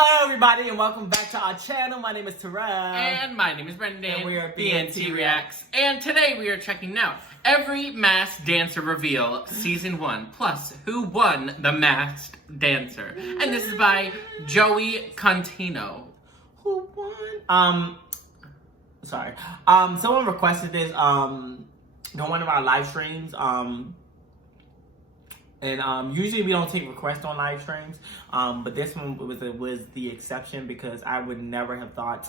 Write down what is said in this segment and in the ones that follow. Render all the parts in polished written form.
Hello everybody and welcome back to our channel. My name is Terrell. And my name is Brendan. And we are BNT Reacts. And today we are checking out Every Masked Dancer Reveal Season 1 plus Who Won the Masked Dancer. And this is by Joey Contino. Who won? Sorry. Someone requested this on one of our live streams. And usually we don't take requests on live streams, but this one was the exception because I would never have thought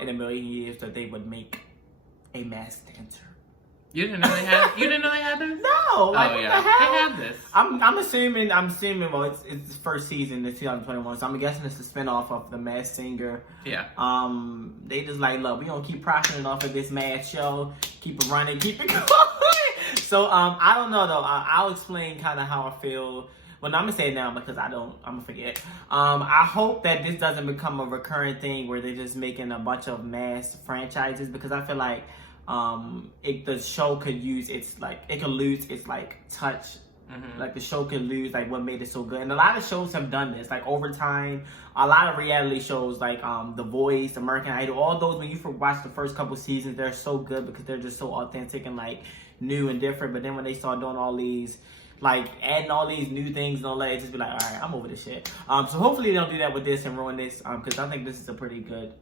in a million years that they would make a masked dancer. You didn't know they had? You didn't know they had this? No. Like, oh what yeah, the hell? they had this. I'm assuming. Well, it's the first season in 2021, so I'm guessing it's a spinoff of the Masked Singer. Yeah. They just like, look, we gonna keep profiting off of this mad show, keep it running, keep it going. So, I don't know though. I'll explain kind of how I feel. Well, no, I'm gonna say it now because I'm gonna forget. I hope that this doesn't become a recurring thing where they're just making a bunch of masked franchises because I feel like the show could use it could lose its touch. Mm-hmm. Like the show could lose like what made it so good. And a lot of shows have done this, like over time. A lot of reality shows like The Voice, American Idol, all those when you watch the first couple seasons, they're so good because they're just so authentic and like new and different. But then when they start doing all these, like adding all these new things and all that, it just be like, all right, I'm over this shit. So hopefully they don't do that with this and ruin this. Because I think this is a pretty good,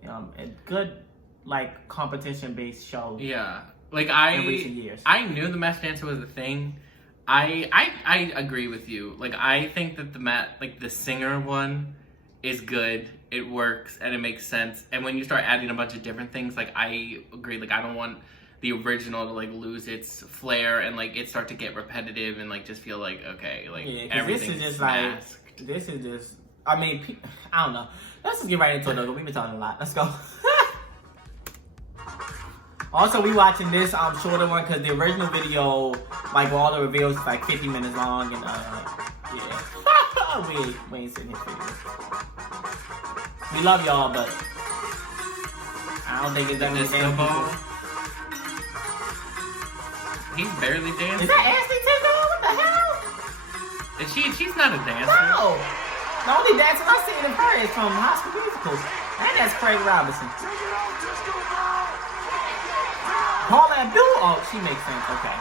like competition based show. Yeah, like in recent years. I knew the Masked Dancer was a thing. I agree with you. Like I think that the singer one is good. It works and it makes sense. And when you start adding a bunch of different things, like I agree. Like I don't want the original to like lose its flair and like it start to get repetitive and like just feel like okay, like everything. This is just masked. like this is just. I mean, I don't know. Let's just get right into it though. We've been talking a lot. Let's go. Also, we watching this shorter one because the original video, like all the reveals, is like 50 minutes long, and yeah, we ain't sitting here for this. We love y'all, but I don't think it's that many damn people. He's barely dancing. Is that Ashley Tisdale? What the hell? Is she? She's not a dancer. No. The only dancing I've seen in her is from High School Musical, and that's Craig Robinson. Paula Abdul? Oh, she makes sense. Okay.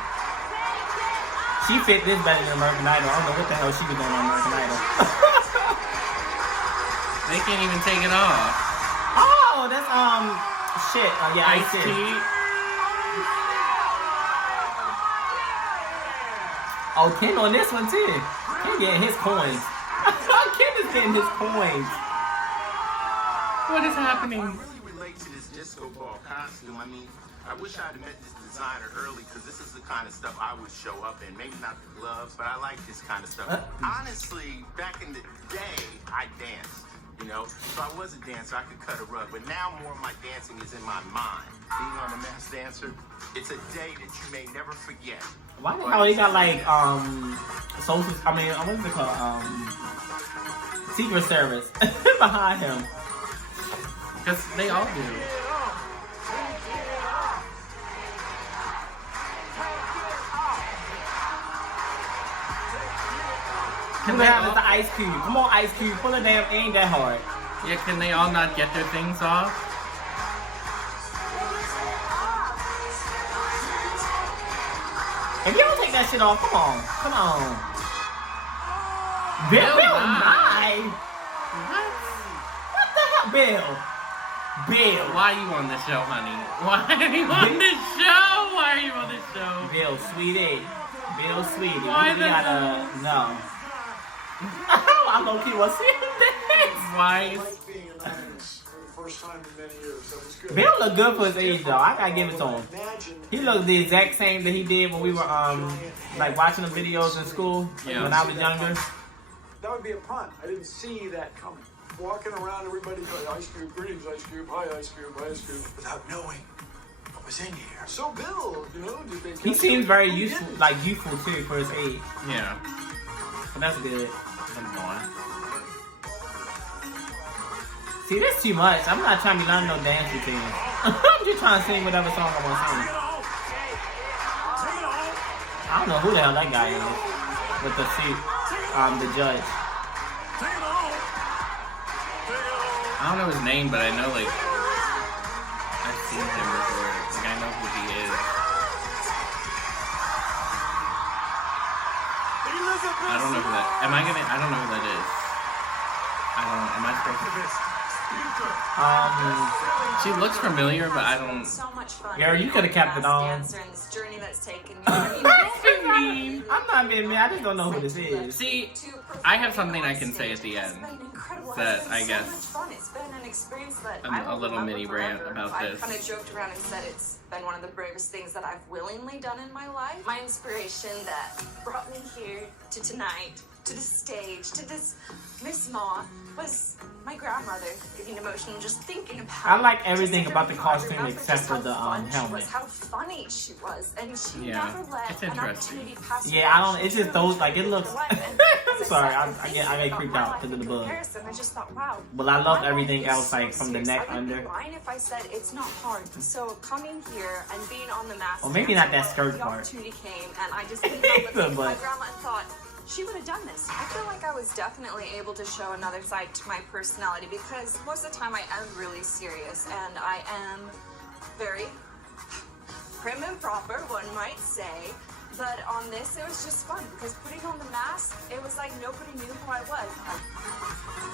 She fit this better than American Idol. I don't know what the hell she was doing on American Idol. They can't even take it off. Oh, that's shit. Oh yeah, Ice-T. Oh, Ken on this one too. Ken getting his coins. Ken is getting his coins. What is happening? I really relate to this disco ball costume. I mean, I wish I had met this designer early because this is the kind of stuff I would show up in. Maybe not the gloves, but I like this kind of stuff. Honestly, back in the day, I danced, you know? So I was a dancer, I could cut a rug, but now more of my dancing is in my mind. Being on the Masked Dancer, it's a day that you may never forget. Why the hell he got like social? I mean, what's it called? Secret Service behind him. Because they all do. Who the hell is the Ice Cube? Come on, Ice Cube, pull it damn, ain't that hard. Yeah, can they all not get their things off? If you don't take that shit off, come on. Bill Nye? What the hell? Bill. Why are you on this show, honey? Why are you on this show? Why are you on this show? Bill, sweetie. Why we gotta know. I low-key was seeing this. Why? Bill look good for his age though. I gotta give it to him. He looks the exact same that he did when we were like watching the videos in school when I was younger. That would be a punt. I didn't see that coming. Walking around, everybody going, Ice Cube, greetings, Ice Cube, hi, Ice Cube, hi, Ice Cube, without knowing what was in here. So Bill, you know, did they? He seems very useful, youthful too for his age. Yeah. But that's good. See, this too much. I'm not trying to be learning no dance routine. I'm just trying to sing whatever song I want to sing. I don't know who the hell that guy is with the suit. The judge. I don't know his name, but I know like I've seen him before. Like I know who he is. I don't know who that. Am I gonna? I don't know who that is. I don't. Am I supposed to? She looks familiar, but I don't. So much fun. Yeah, you could have kept it on. Dancer and this journey that's taken me. I mean, I'm not being mad. I just don't know who this is. See, I have something I can say at the end that I guess it's been an experience that a little mini rant about this. I kind of joked around and said it's been one of the bravest things that I've willingly done in my life. My inspiration that brought me here to tonight, to the stage, to this Miss Moth was my grandmother. Getting emotional just thinking about. I like everything about the costume except for the helmet. How funny she was, and she Yeah, never let it's an interesting. opportunity pass. Yeah, I don't. It's just those. Like it looks. I'm sorry. I get creeped out because of the bug. I just thought, wow. But I love everything else, like from the neck I would under. be lying if I said it's not hard. So coming here and being on the mask. Or maybe not that skirt the part. opportunity came, and I just couldn't help but think of my But- grandma and thought she would have done this. I feel like I was definitely able to show another side to my personality because most of the time I am really serious and I am very prim and proper, one might say. But on this, it was just fun because putting on the mask, it was like nobody knew who I was.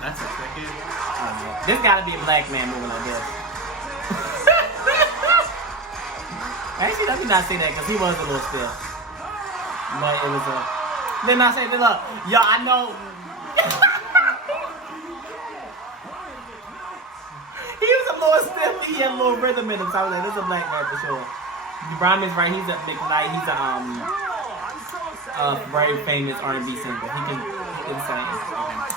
That's a cricket. There's gotta be a black man moving like this. Actually, let me not say that because he was a little stiff. But it was a. Then I say, look, yo, I know. He was a little stiff. He had a little rhythm in him. So I was like, this is a black man for sure. Brian is right. He's a big night. He's a very famous R&B singer. He can sing.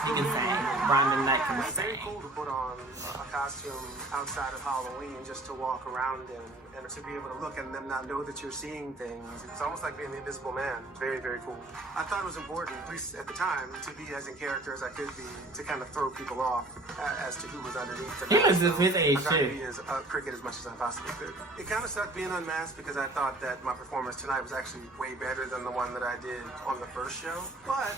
He can sing. Brian McKnight can It's very sing. cool to put on a costume outside of Halloween just to walk around in and to be able to look and them not know that you're seeing things. It's almost like being the invisible man. Very, very cool. I thought it was important, at least at the time, to be as in character as I could be to kind of throw people off as to who was underneath. He was just his age I tried to too. be as cricket as much as I possibly could. It kind of sucked being unmasked because I thought that my performance tonight was actually way better than the one that I did on the first show. But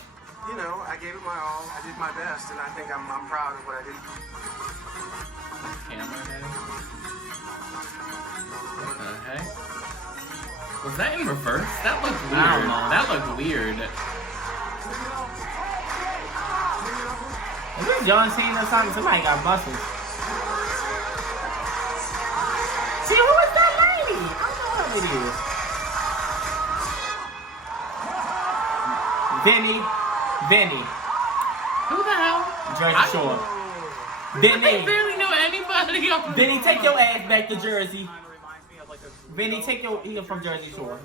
you know, I gave it my all. I did my best, and I think I'm proud of what I did. Camera head. What the heck? Was that in reverse? That looked I don't weird. know. That looked weird. Is this John Cena or something? Somebody got muscles. See, who is that lady? I don't know who it is. Vinny. Who the hell? Jersey Shore. I Vinny. barely know anybody. Vinny, take your ass back to Jersey. Vinny, he's from Jersey Shore.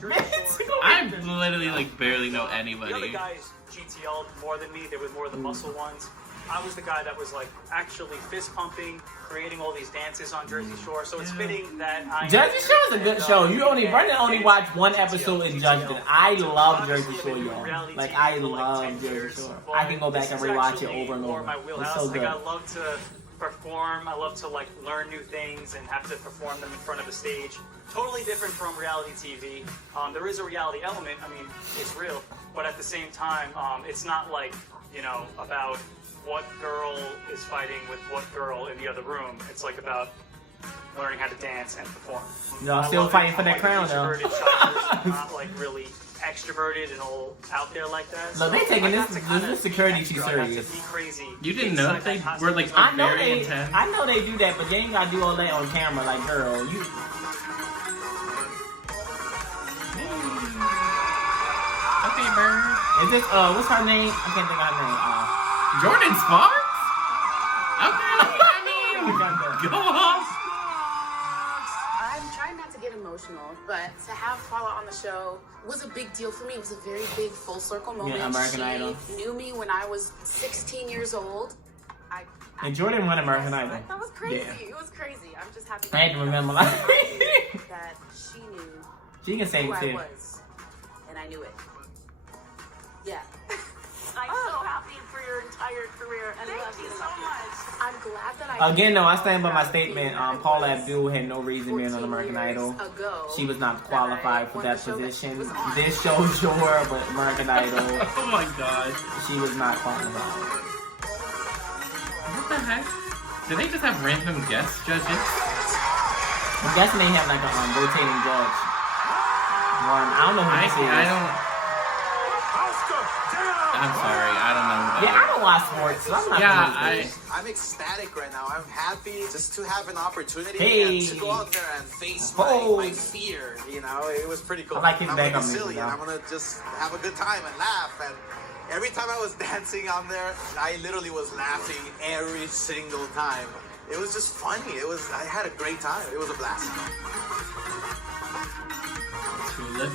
I literally like barely know The other anybody. guys GTL'd more than me. They were more of the muscle ones. I was the guy that was like actually fist pumping, creating all these dances on Jersey Shore. So it's fitting that I. Jersey Shore is a good show. Brendan only watched one episode and judged it. I love Jersey Shore, y'all. Like, I love Jersey Shore. I can go back and rewatch it over and over. It's so good. Like, I love to perform. I love to like learn new things and have to perform them in front of a stage. Totally different from reality TV. There is a reality element. I mean, it's real, but at the same time, it's not like, you know, about what girl is fighting with what girl in the other room. It's like about learning how to dance and perform. Y'all I still love fighting it. for that I'm, crown, like, though. introverted child, not like really extroverted and all out there like that. Look, they So taking I got this to kinda security be too extra. I got to serious. be crazy. You didn't know inside they that were like I know very intense. I know they do that, but you ain't gotta do all that on camera. Like, girl, you. Okay, bird. Is this what's her name? I can't think of her name. Jordan Sparks? Okay, I mean, go on. I'm trying not to get emotional, but to have Paula on the show was a big deal for me. It was a very big full circle moment. Yeah, American she Idol. knew me when I was 16 years old. And Jordan won American Idol. That was crazy. Yeah. It was crazy. I'm just happy I had to remember like that she knew she can sing who I too. was, and I knew it. Yeah. I'm so happy for your your entire career. And Thank you so much. I'm glad that I Again, though, I stand by my statement. Paula Abdul had no reason being on 14 American years Idol. ago She was not qualified for won that the show that she position. was on. This show, sure, but American Idol, Oh my god. she was not qualified. What the heck? Do they just have random guest judges? I'm guessing they have like a rotating judge. One, I don't know who this is. I don't. I'm sorry, I don't know. Yeah, I don't watch sports, so I'm not Yeah, I'm ecstatic right now. I'm happy just to have an opportunity Hey. and to go out there and face Oh. my fear. You know, it was pretty cool. I like his I'm gonna backup be music, silly and though. I'm gonna just have a good time and laugh. And every time I was dancing on there, I literally was laughing every single time. It was just funny. I had a great time. It was a blast. Tulip.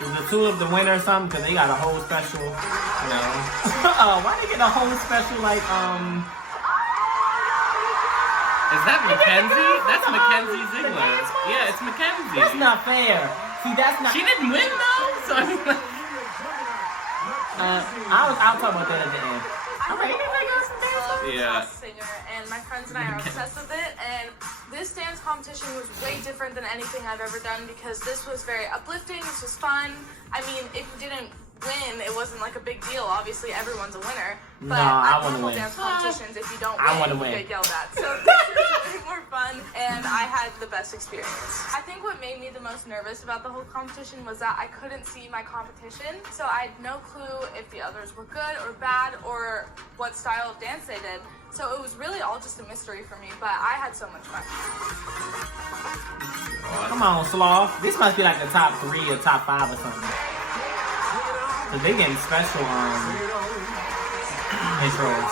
Is the Tulip the winner or something? Because they got a whole special. No. Why they get a whole special like Is that Mackenzie? That's Mackenzie Ziegler. Yeah, it's Mackenzie. That's not fair. See, that's not. She didn't win though, so I'm like, I'll talk about that at the end. yeah. Singer, and my friends and I are obsessed with it. And this dance competition was way different than anything I've ever done because this was very uplifting. This was fun. I mean, if you didn't win, it wasn't like a big deal. Obviously, everyone's a winner. But No, I at wanna normal win. dance competitions, if you don't I wanna win, win. you get yelled at. So this was way more fun, and I had the best experience. I think what made me the most nervous about the whole competition was that I couldn't see my competition, so I had no clue if the others were good or bad or what style of dance they did. So it was really all just a mystery for me, but I had so much fun. Come on, Sloth. This must be like the top 3 or top 5 or something. Cause they getting special intros.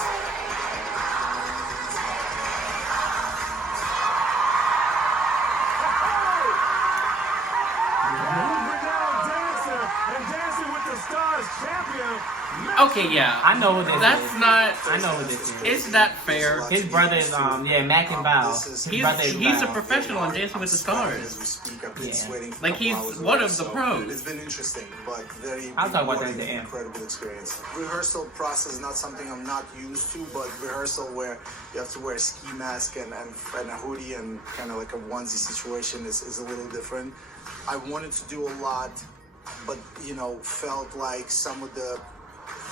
Okay, yeah. I know who this That's is. not. I know who this is. Is that fair? His brother is Mac and Val. His brother is He's a Val. professional on Dancing with the Stars. Yeah. Like he's one of the It's pros. been interesting, but very I'll talk about that at rewarding the and end. incredible experience. Rehearsal process is not something I'm not used to, but rehearsal where you have to wear a ski mask and a hoodie and kind of like a onesie situation is a little different. I wanted to do a lot, but felt like some of the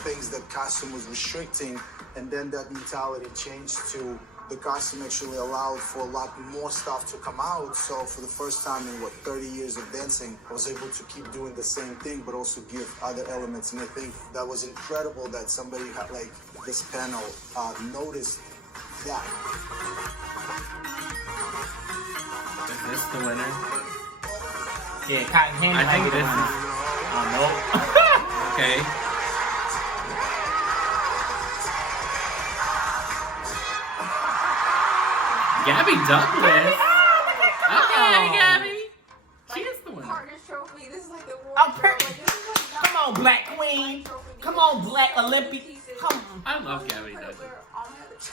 things that costume was restricting, and then that mentality changed to the costume actually allowed for a lot more stuff to come out. So for the first time in 30 years of dancing, I was able to keep doing the same thing, but also give other elements. And I think that was incredible that somebody had, like this panel noticed that. Is this the winner? Yeah, Cotton Candy. I think might be the this winner. is. Okay. Gabby Douglas. Okay, Gabby. She is the winner. Partner trophy. This is like the world Oh, trophy. Like, this is like Come on, Black Queen. Come on, Black Olympic. Come on. I love Gabby Douglas.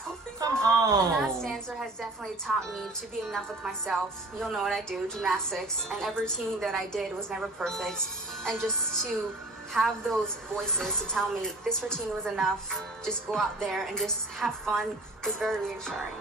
Come The on. mass dancer has definitely taught me to be enough with myself. You'll know what I do, gymnastics, and every routine that I did was never perfect. And just to have those voices to tell me this routine was enough, just go out there and just have fun was very reassuring.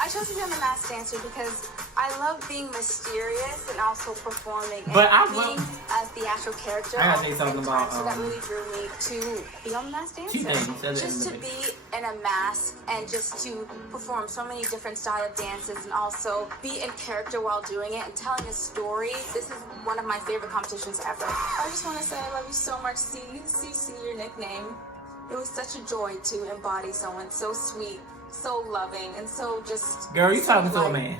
I chose to be on the mass dancer because I love being mysterious and also performing and But I being love- a theatrical character. I gotta at say the something same time, about, so that really drew me to be on the mass dancer. Two things at the end Just of to it. be in a mask and just to perform so many different style of dances and also be in character while doing it and telling a story. This is one of my favorite competitions ever. I just want to say I love you so much, CC, your nickname. It was such a joy to embody someone so sweet, so loving, and so just... Girl, you so talking to a light. man.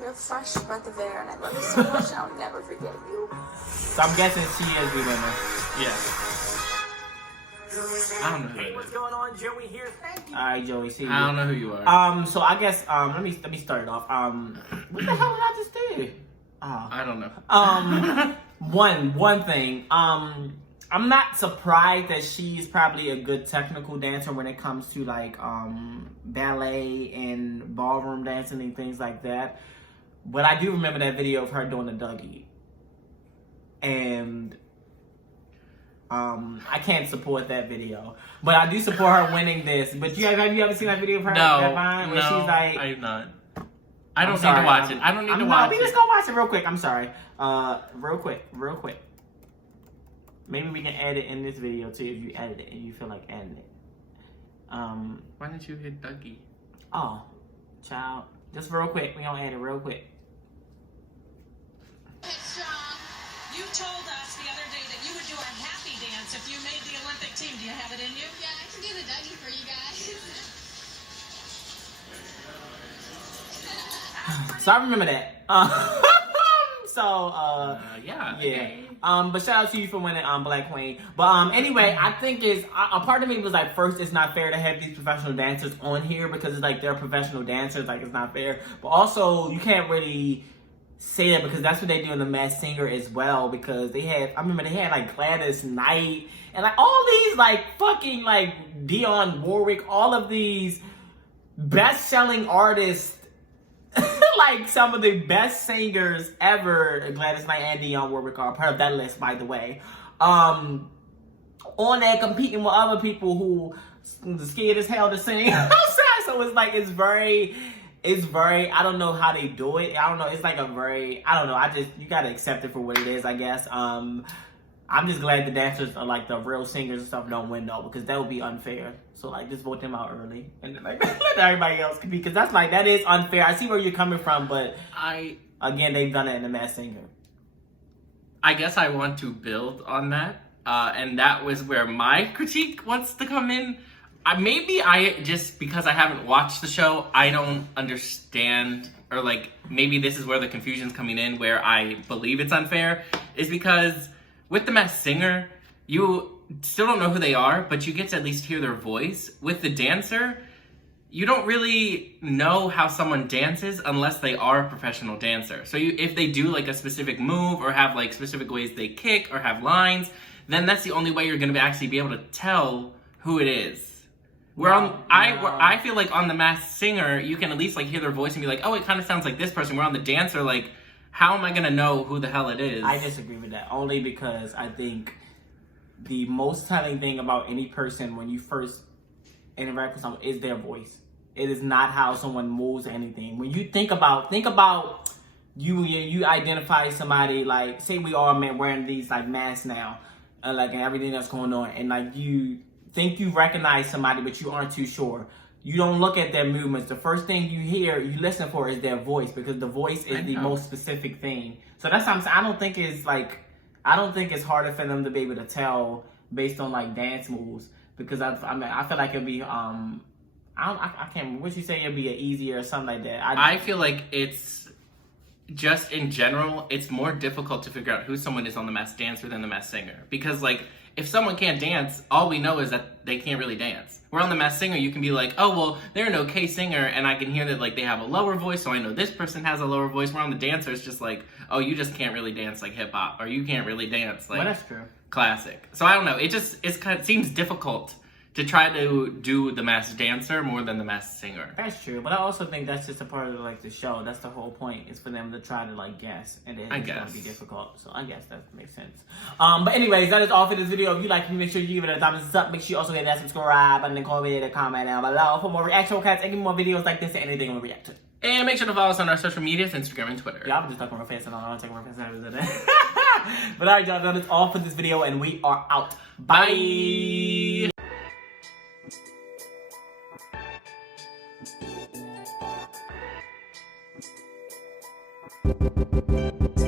You're a fresh breath of air, and I love you so much. I'll never forget you. So I'm guessing she is the winner. Yeah. I don't know who it What's is. going on, Joey here? Thank you. All right, Joey. See you. I don't know who you are. So I guess let me start it off. What the hell did I just do? I don't know. One thing. I'm not surprised that she's probably a good technical dancer when it comes to like ballet and ballroom dancing and things like that. But I do remember that video of her doing the Dougie. And I can't support that video, but I do support her winning this. But have you ever seen that video of her? That Vine, where she's like, I have not. I don't need to watch it. I don't need to watch it. Let's go watch it real quick. I'm sorry. Real quick. Maybe we can add it in this video too if you edit it and you feel like adding it. Why didn't you hit Dougie? Oh, child. Just real quick. We gonna add it real quick. You told us the other day that you would do a happy dance if you made the Olympic team. Do you have it in you? Yeah, I can do the Dougie for you guys. So I remember that. Yeah. Okay. But shout out to you for winning Black Queen. But anyway, I think a part of me was like, first, it's not fair to have these professional dancers on here because it's like they're professional dancers, like it's not fair. But also, you can't really say that because that's what they do in the Masked Singer as well. Because I remember they had like Gladys Knight and like all these like fucking like Dionne Warwick, all of these best-selling artists. Like some of the best singers ever, Gladys Knight and Dionne Warwick are part of that list, by the way. On there competing with other people who scared as hell to sing outside. So it's like it's very. I don't know how they do it. I don't know. It's like you gotta accept it for what it is, I guess. I'm just glad the dancers are like the real singers and stuff don't win though, because that would be unfair. So like just vote them out early and then like let everybody else compete, because that is unfair. I see where you're coming from, but again they've done it in the Masked Singer. I guess I want to build on that, and that was where my critique wants to come in. Maybe because I haven't watched the show, I don't understand, or like maybe this is where the confusion's coming in, where I believe it's unfair, is because with the Masked Singer, you still don't know who they are, but you get to at least hear their voice. With the dancer, you don't really know how someone dances unless they are a professional dancer. So if they do like a specific move or have like specific ways they kick or have lines, then that's the only way you're going to actually be able to tell who it is. I feel like on the Masked Singer, you can at least like hear their voice and be like, oh, it kind of sounds like this person. Where on the dancer, like, how am I going to know who the hell it is? I disagree with that, only because I think the most telling thing about any person when you first interact with someone is their voice. It is not how someone moves or anything. When you think about you identify somebody, like, say we all men wearing these like masks now, like, and everything that's going on, and like you think you recognize somebody but you aren't too sure. You don't look at their movements. The first thing you listen for is their voice, because the voice is the most specific thing. So that's what I'm saying. I don't think it's harder for them to be able to tell based on like dance moves, because I feel like it'd be I can't remember what you say, it'd be easier or something like that. I feel like it's just in general, it's more difficult to figure out who someone is on the Masked Dancer than the Masked Singer, because like if someone can't dance, all we know is that they can't really dance. Where on the Masked Singer, you can be like, oh, well, they're an okay singer, and I can hear that like they have a lower voice, so I know this person has a lower voice. Where on the dancer, it's just like, oh, you just can't really dance like hip hop, or you can't really dance like that's true. Classic. So I don't know. It seems difficult to try to do the Masked Dancer more than the Masked Singer. That's true, but I also think that's just a part of like the show. That's the whole point, is for them to try to like guess, and then it's going to be difficult. So I guess that makes sense. But anyways, that is all for this video. If you like me, make sure you give it a thumbs up. Make sure you also hit that subscribe button and comment down below for more reaction cats and more videos like this and anything we react to. And make sure to follow us on our social medias, Instagram and Twitter. Yeah, I'm just talking real fast and I don't talk real fast. But alright, y'all, that's all for this video, and we are out. Bye. Bye.